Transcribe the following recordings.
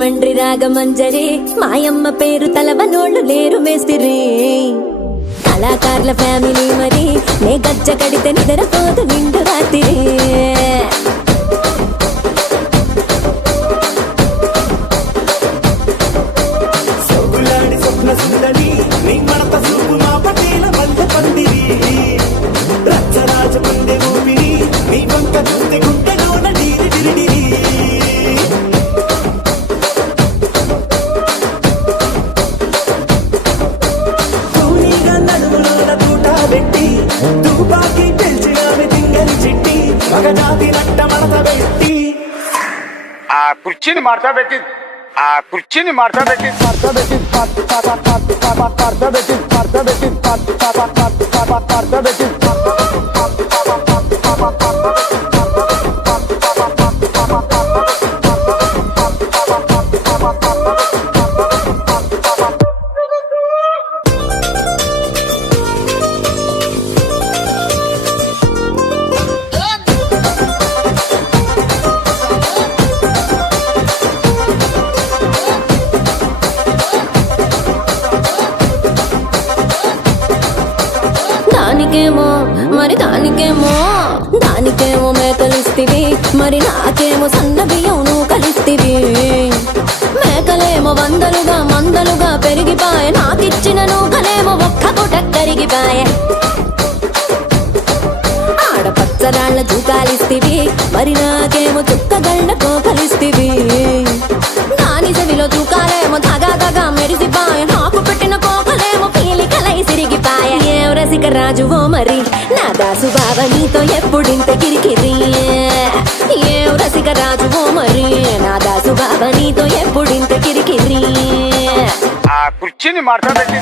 రాజమండ్రి రాగమంజరి మాయమ్మ పేరు తలవనోళ్ళు లేరు మేస్తిరి కళాకారుల ఫ్యామిలీ మరి నే గజ్జ కడితే నిద్రపోదు నిండు రాత్రి కుర్చీని మార్చబెట్టి దానికేమో మేకలిస్తివి మరి నాకేమో సన్న బియ్యం నువ్వు కలిస్తివి మేకలేమో మందలుగా పెరిగిపాయ నాకిచ్చిన నూకలేమో ఒక్క పూట కరిగిపాయ ఆడపచ్చరాళ్ళ జూకాలిస్తివి మరి నాకేమో చుక్కగళ్ళ కోకలిస్తివి దాని చెవిలో జూకాలేమో తగా మెరిసిపాయ నాకు పెట్టిన కోకలేమో పీలికలై సిరిగిపాయ ఏం రసిక రాజువో మరి నా దాసు బావ నీతో ఎప్పుడింత కిరికిరి ఏం రసిక రాజువో మరి నా దాసు బావ నీతో ఎప్పుడింత కిరికిరి కుర్చీని మార్చబెట్టి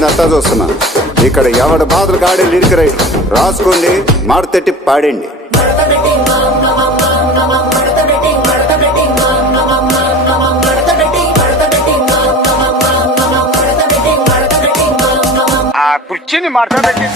నత్తా చూస్తున్నా ఇక్కడ ఎవడ బాధలు కాడే లిరిక్ రైటర్ రాసుకోండి మాడతెట్టి పాడండి. కుర్చీని మార్చబెట్టి